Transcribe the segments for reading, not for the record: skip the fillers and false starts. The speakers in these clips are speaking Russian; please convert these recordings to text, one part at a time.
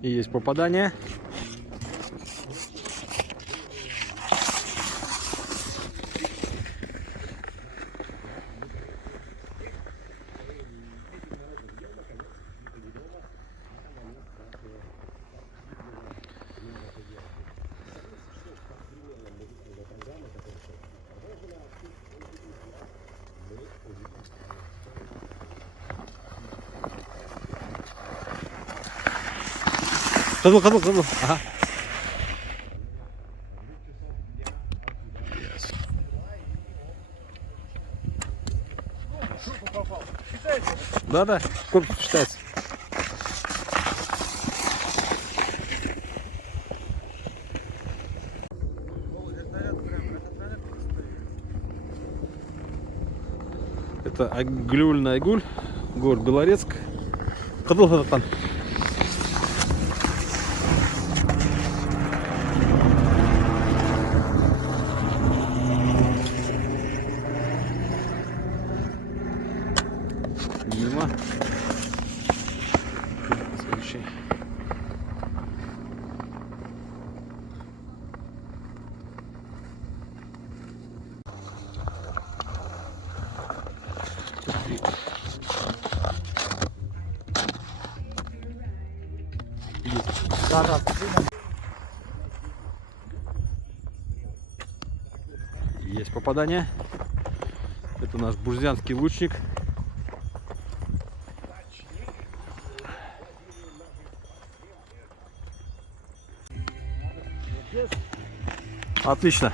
И есть попадание. Козл. Ага. Yes. Да, корпус считается. Это Айгуль Айгуль, город Белорецк. Кадыл-Хатан. Мимо. Следующий. Да. Есть попадание. Это наш бурзянский лучник. Отлично.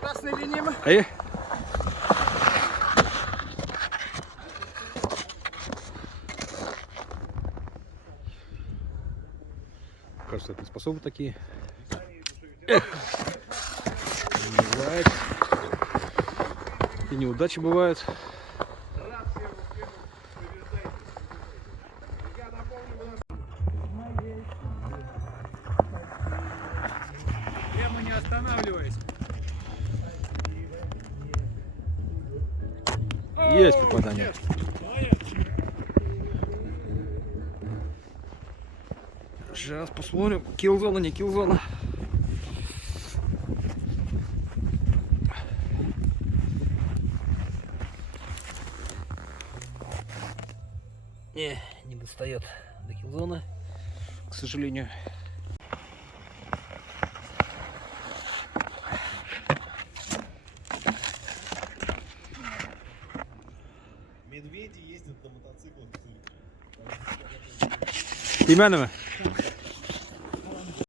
Красный линии. Эй. Кажется, это способны такие. Эх. Не бывает. И неудачи бывают. Прямо не останавливаясь. Есть попадание. Сейчас посмотрим. Киллзона, не киллзона. Не достает до киллзона, к сожалению. Медведи ездят на мотоциклах. Имя?